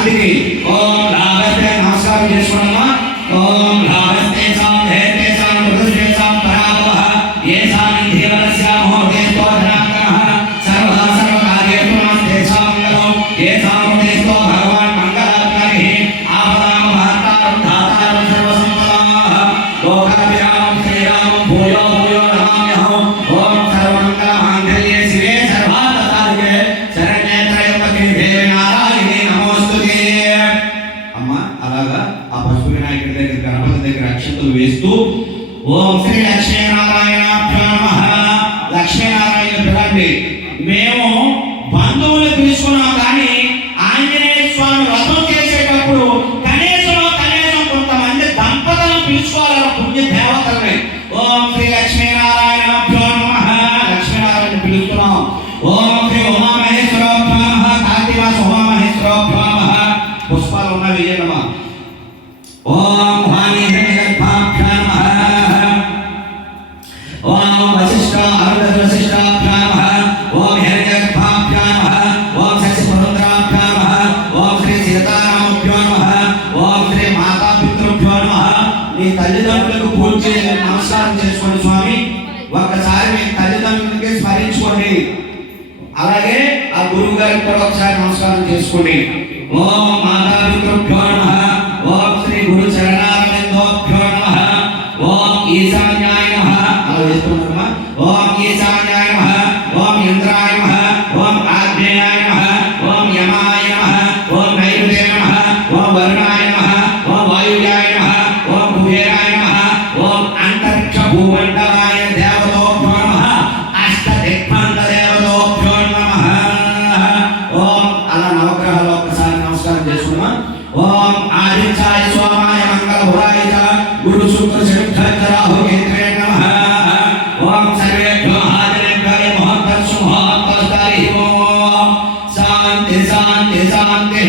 అందుకే ఓం లాభస్తే నమస్కారం చేసుకోండమ్మా. ఓం లాభస్తే సాధేతే సానుదృష్టే సాపరాభవ ఏ సాంధివరస్య మోదే స్తోత్రాంగః సర్వదా సర్వకార్యేషు నమస్తే సామంగళం ఏ సాముదేస్తో భగవాన్ మంగళాత్మని ఆపదాం వార్తారం ధాతారం సర్వసంపదాః లోకాభిరామం శ్రీరామం భూయో భూయో నమామ్యహం. ఓం సర్వమంగళమాంగళ్యే శివే సర్వార్థసాధికే శరణ్యే త్రయంబకే దేవి నారాయణి నమోస్తుతే. అమ్మ అలాగా ఆ పశువు వినాయకుడి దగ్గర గణపతి దగ్గర అక్షంతలు వేస్తూ ఓం శ్రీ లక్ష్మీనారాయణాభ్యో నమః. లక్ష్మీనారాయణ పిలండి. మేము బంధువులు పిలుచుకున్నాం కానీ ఆంజనేయ స్వామి వ్రతం చేసేటప్పుడు కనీసం కొంతమంది దంపతులను పిలుచుకోవాలన్న పుణ్య దేవతల్ని. ఓం శ్రీ లక్ష్మీనారాయణాభ్యో నమః. లక్ష్మీనారాయణ పిలుస్తున్నాం. ఓం శ్రీ ఉమామహేశ్వరాభ్యో నమః. కార్తీవాస ఉమామహేశ్వరాభ్యో నమః. పుష్పాలు ఉన్న వేయనమా. ఓం వాణి హిరణ్యగర్భాభ్యో నమః. ఓం వశిష్ఠ అరుణ వశిష్ఠాభ్యో నమః. ఓం హిరణ్యగర్భాభ్యో నమః. ఓం శశిపురంధ్రాభ్యో నమః. ఓం శ్రీ సీతారామభ్యో నమః. ఓం శ్రీ మాతాపితృభ్యో నమః. మీ తల్లిదండ్రులకు పూజ చేయాలి, నమస్కారం చేసుకోండి స్వామి. ఒక్కసారి మీ తల్లిదండ్రులకి స్మరించుకోండి. అలాగే ఆ గురువు గారికి కూడా ఒకసారి నమస్కారం చేసుకోండి. ఓం మాతాపితృభ్యో నమః. ఓం శ్రీ గురు చరణారవిందోభ్యో నమః. ఓం ఈశాన్యాయ నమః. అలా వేస్తున్నారమ్మా. ఓం ఈశాన్యాయ నమః. ఓం ఇంద్రాయ నమః. ఓం ఆగ్నేయాయ నమః. ఓం యమాయ నమః. ఓం నైరుతే నమః. ఓం వరుణాయ నమః. ఓం వాయువ్యాయ నమః. ఓం కుబేరాయ నమః. ఓం అంతరిక్ష భూమండలాయ దేవతోభ్యో నమః. అష్ట దిక్పాంత దేవతోభ్యో నమః. ఓం అలా నవగ్రహాలు ఒక్కసారి నమస్కారం చేసుకున్నాం. ఓం ఆదిత్యాయ సోమాయ మంగళభురాయ గురు శుక్ర శనిశ్చర రాహు కేతువే నమః. ఓం సర్వేభ్యో హాజనేభ్యాయ మహత్తస్సు మహత్తస్తారి ఓం శాంతి శాంతి శాంతి.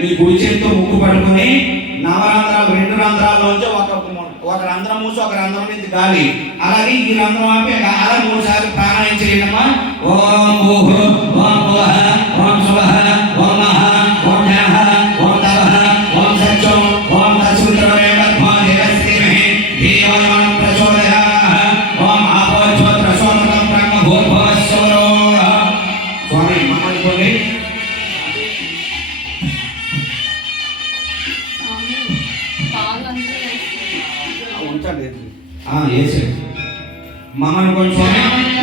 మీ కుడి చేతితో ముక్కు పట్టుకుని నవరంధ్రాలు 2 రంధ్రాల్లోంచి ఒక రంధ్రం మూసి ఒక రంధ్రం నుంచి గాలి, అలాగే ఈ రంధ్రం ఆపి అలా 3 సార్లు ప్రాణాయామం చేయండమ్మా. ఓం భూః ఓం భువః ఓం శుభః ఓం మహః ఓం జ్ఞానః ఓం తపః ఓం సత్యం ఓం తత్సవితుర్వరేణ్యర్భో దేవస్యమహే ధియో యో నః ప్రచోదయాత్. ఓం ఆపో జ్యోతిః సోమతం బ్రహ్మ భూర్భువస్సువరో. స్వామి మమ్మల్ని ఉంచండి. వేసేది మమ్మల్ని కొంచెం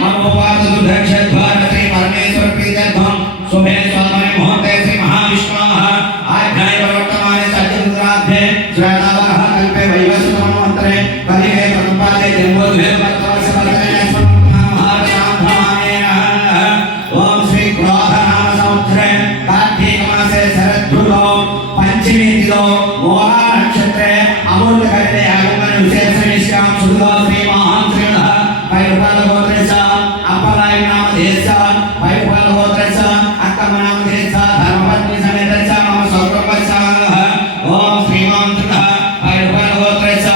మనోపాసదు దక్షద్వార శ్రీ పరమేశ్వర ప్రీత్యర్థం శుభే స్వామి ముహూర్తే శ్రీ మహావిష్ణోః ఆధ్యాయ ప్రవర్తమానే సత్యరుద్రాధ్యే శ్వేతావరః కల్పే వైవస్వతమన్వంతరే కలిగే ప్రతిపాదే జన్మోద్భే భక్తవస్య భక్తేన మహాశాంతమానేన. ఓం శ్రీ క్రోధ నామ సంవత్సరే కార్తీక మాసే శరదృతో పంచమి తిథో మూలా నక్షత్రే అమృత కరితే యాగమన విశేష నిష్కాం సుధో శ్రీ మహాన్ శ్రీమః పైరుపాల గోత్రస అప్పలాయ నామ దేశ పైరుపాల గోత్రస అక్కమ నామ దేశ ధర్మపత్ని సమేతస మమ సౌరభస. ఓం శ్రీమాన్ శ్రీమః పైరుపాల గోత్రస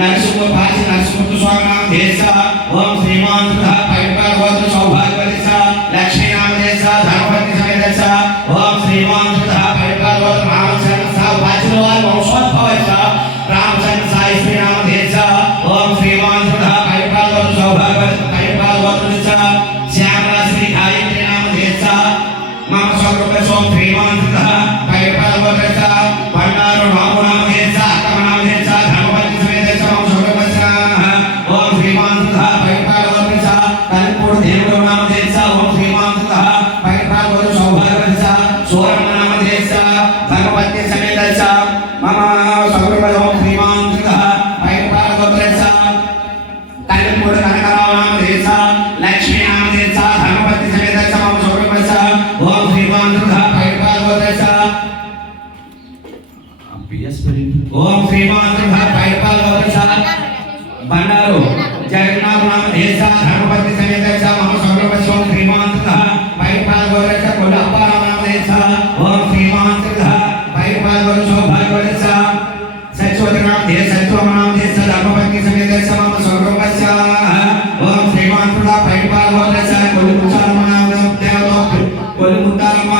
నరసింహ భాషి నరసింహ స్వామి నామ దేశ. ఓం శ్రీమాన్ శ్రీమః పైరుపాల గోత్ర సౌభాగ్యవతి లక్ష్మీ నామ దేశ ధర్మపత్ని సమేతస. ఓం శ్రీమాన్ శ్రీమః పైరుపాల గోత్ర రామచంద్ర సాహు భాషలో వంశోద్భవస రామచంద్ర సాయి శ్రీ నామ దేశ. ఓం శ్రీమాన్ శ్రీమః పైరుపాల గోత్ర సౌభాగ్యవతి పైరుపాల గోత్ర శ్యామలా శ్రీ గాయత్రి నామ దేశ మమ సౌరభస. ఓం శ్రీమాన్ శ్రీమః పైరుపాల గోత్ర బండారు రాము నామ దేశ అక్కమ నామ దేశ ధర్మపత్ని సమేతస మమ సౌరభస. ఓం శ్రీమాన్ శ్రీమః పైరుపాల గోత్ర కలిపూడు దేవుడు నామ దేశ. ఓం శ్రీమాన్ శ్రీమః పైరుపాల గోత్ర సౌభాగ్యవతి సూరమ్మ నామ దేశ ధర్మపత్ని సమేతస మమ సౌరభస. ఓం శ్రీమాన్ శ్రీమః పైరుపాల గోత్ర కలిపూడు కనకరావు నామ దేశ లక్ష్మీ నామ దేశ ధర్మపత్ని సమేతస మమ సౌరభస. ఓం శ్రీమాన్ శ్రీమః పైరుపాల గోత్ర ఓం శ్రీమాన్ శ్రీమః పైరుపాల గోత్ర బండారు జగన్నాథ నామ దేశ ధర్మపత్ని సమేతస మమ సౌరభస. ఓం శ్రీమాన్ శ్రీమః పైరుపాల గోత్ర కొల్లప్ప నామ దేశ. ఓం శ్రీమాన్ శ్రీమః పైరుపాల గోత్ర సౌభాగ్యవతి సత్యవతి నామ దేశ సత్యమ నామ దేశ ధర్మపత్ని సమేతస మమ సౌరభస. ఓం శ్రీమాన్ శ్రీమః పైరుపాల గోత్ర కొల్లి ముత్తారమ్మ నామ దేవతో కొల్లి ముత్తారమ్మ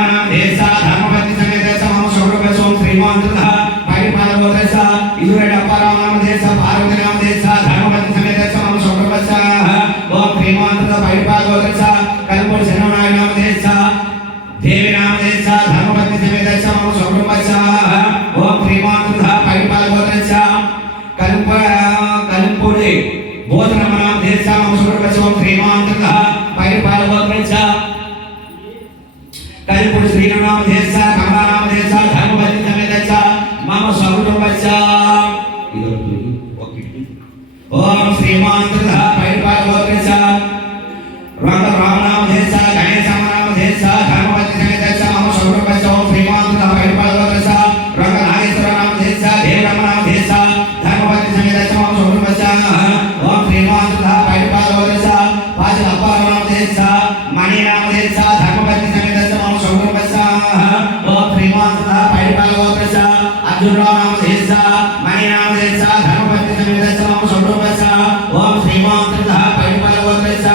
नाम देसा धर्मपत्नी समेत मम सौरभसोम श्रीमंतः परिपालवोदस इजुरे डप्पाराव नाम देसा पार्वती नाम देसा धर्मपत्नी समेत मम सौरभसः ओम श्रीमंतः परिपालवोदस कलपुर सेनानाय नाम देसा देवी नाम देसा धर्मपत्नी समेत मम सौरभसः ओम श्रीमंतः परिपालवोदस कलपुरे बोधन नाम देसा मम सौरभसोम श्रीमंतः परिपालवोदस कलपुर श्रीनाम देसा कमला नाम देसा धर्मपत्नी समेत मम सौरभसः ओम श्रीमंतः परिपालवोदस रंग राम नाम देसा गणेश नाम देसा धर्मपत्नी समेत मम सौरभसः ओम श्रीमंतः परिपालवोदस रंग नागेश्वर नाम देसा देवराम नाम देसा धर्मपत्नी समेत मम सौरभसः ओम श्रीमंतः परिपालवोदस पांच अप्पाराव नाम देसा मणि नाम देसा धर्मपत्नी समेत मम सौरभसः ओम श्रीमंतः परिपालवोदस अर्जुन नाम देसा मणि नाम देसा धर्मपत्नी समेत मम सौरभसः ओम श्रीमंतः परिपालवोदस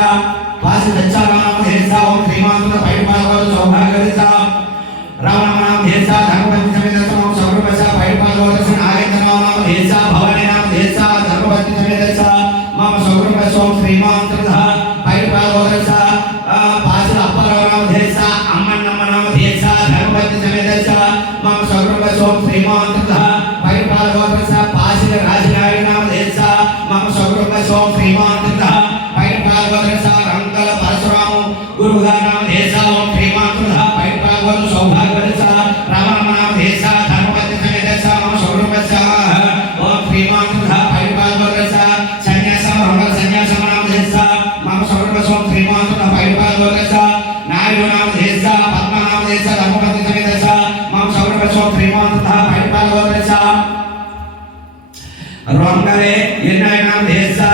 पांच दच्चा नाम देसा ओम श्रीमंतः परिपालवोदस सौभाग्यवोदस राम नाम देसा धर्मपत्नी समेत मम सौरभसः परिपालवोदस नागेंद्र नाम देसा भवानी नाम देसा धर्मपत्नी समेत मम सौरभसः ओम श्रीमंतः परिपालवोदस पांच अप्पाराव नाम देसा अम्मन्नम्म नाम देसा धर्मपत्नी समेत मम सौरभसः ओम श्रीमंतः परिपालवोदस पांच राजनारायण नाम देसा मम सौरभसः ओम श्रीमंतः परिपालवोदस रंगल परशुराम गुरुगा नाम देसा ओम श्रीमंतः परिपालवोदस सौभाग्यवोदस राम नाम देसा धर्मपत्नी समेत मम सौरभसः ओम श्रीमंतः परिपालवोदस सन्यासम रंगल सन्यासम नाम देसा मम सौरभसः ओम श्रीमंतः परिपालवोदस नायक नाम देसा पद्मा नाम देसा धर्मपत्नी समेत मम सौरभसः ओम श्रीमंतः परिपालवोदस रंगले येन्नाय नाम देसा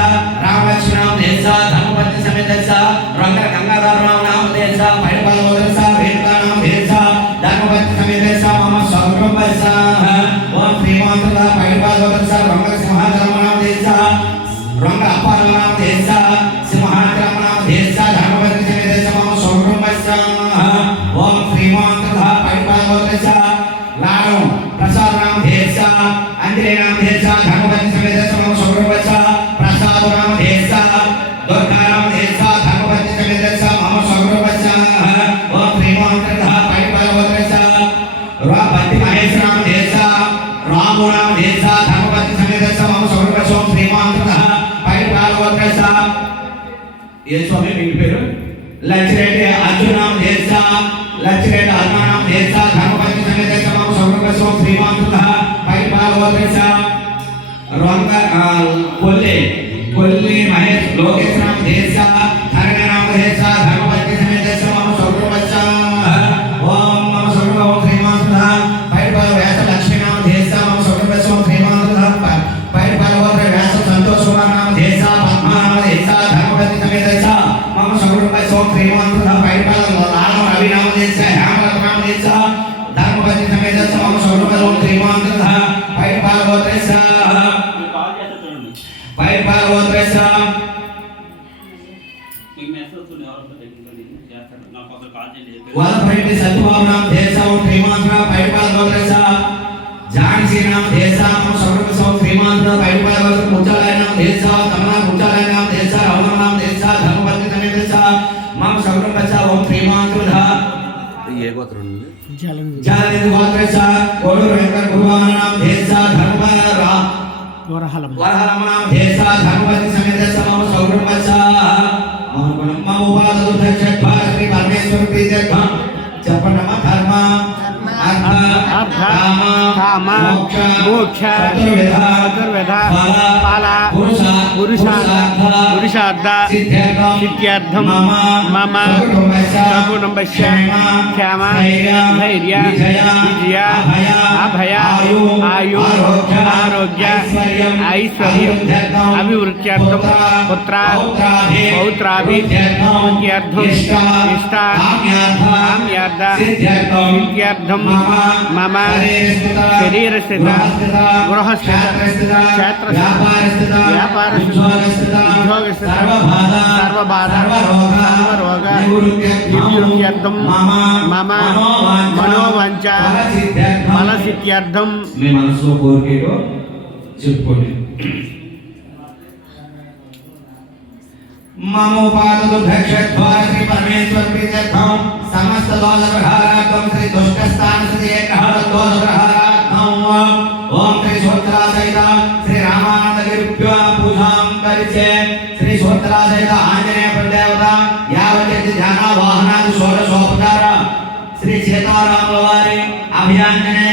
रामलक्ष्मण नाम देसा धर्मपत्नी समेत रंगल गंगाधर नाम देसा परिपालवोदस रेणुका नाम देसा धर्मपत्नी समेत मम सौरभसः ओम श्रीमंतः परिपालवोदस रंगल सिंहाचलम नाम देसा रंगल अप्पाराव नाम देसा सिंहाचलम नाम देसा धर्मपत्नी समेत मम सौरभसः ओम श्रीमंतः परिपालवोदस लाडो प्रसाद नाम देसा अंजलि नाम देसा धर्मपत्नी समेत मम सौरभसः प्रसाद नाम देसा दुर्गा नाम देसा धर्मपत्नी समेत मम सौरभसः ओम श्रीमंतः परिपालवोदस रामपति महेश नाम देसा राम नाम देसा धर्मपत्नी समेत मम सौरभसः ओम श्रीमंतः परिपालवोदस ये स्वामी మీ పేరు లచ్చిరెడ్డి అర్జున్ नाम देसा लच्छरेट आत्मा नाम देसा धर्मपत्नी समेत मम सौरभसः ओम श्रीमंतः परिपालवोदस रंग कोल्ली महेश लोकेश नाम देसा धर्म नाम देसा धर्मपत्नी समेत मम सौरभसः ओम मम सौरभ ओम श्रीमंतः परिपालवोदस व्यास लक्ष्मी नाम देसा मम सौरभसः ओम श्रीमंतः परिपालवोदस व्यास संतोष कुमार नाम देसा पद्मा नाम देसा धर्मपत्नी समेत मम सौरभसः ओम श्रीमंतः परिपालवोदस रवि नाम देसा हेमलता नाम देसा धर्मपत्नी समेत मम सौरभसः ओम श्रीमंतः परिपालवोदस परिपालवोदस वलपरेड्डी सत्यबाबु नाम देसा ओम श्रीमंतः परिपालवोदस झांसी नाम देसा मम सौरभसः ओम श्रीमंतः परिपालवोदस मुचालय नाम देसा कमला मुचालय नाम देसा रावण नाम देसा धर्मपत्नी समेत मम सौरभसः ओम श्रीमंतः ये गोत्र जालनि गोत्रस कोडूर वेंकट गुरुवान नाम देसा धर्म वरहलम नाम देसा धर्मपत्नी समेत मम सौरभसः मम उपादो दक्षत्वा श्री परमेश्वर प्रीत्यर्थं जपनम धर्म अर्थ काम मोक्ष चतुर्विध फल पुरुषार्थ सिद्ध्यर्थं मम सकुटुम्बस्य क्षेम धैर्य विजय अभय आयु आरोग्य ऐश्वर्य अभिवृद्ध्यर्थं पुत्र पौत्राभिवृद्ध्यर्थं इष्टाकाम्यार्थ सिद्ध्यर्थं मम शरीरस्थित गृहस्थित क्षेत्रस्थित व्यापारस्थित उद्योगस्थित सर्वबाधा सर्वरोग నివృత్త్యర్థం మమ మనోవాంఛ ఫలసిద్ధ్యర్థం. మీ మనసులో కోరికేటో చెప్పుకోండి. మమోపాదదుర్భక్షద్వార శ్రీ పరమేశ్వర ప్రీత్యర్థం సమస్త దోష ప్రహారార్థం శ్రీ దుష్టస్థాన శ్రీ ఏకహర దోష ప్రహారార్థం ఓం శ్రీ సోత్రాసహిత శ్రీ రామానందగిరిభ్యో పూజాం కరిచే శ్రీ సోత్రాసహిత ఆంజనేయ ప్రదేవత యావజతి ధ్యాన వాహనాది షోడశోపచార శ్రీ సీతారాముల వారి అభయాంజనేయ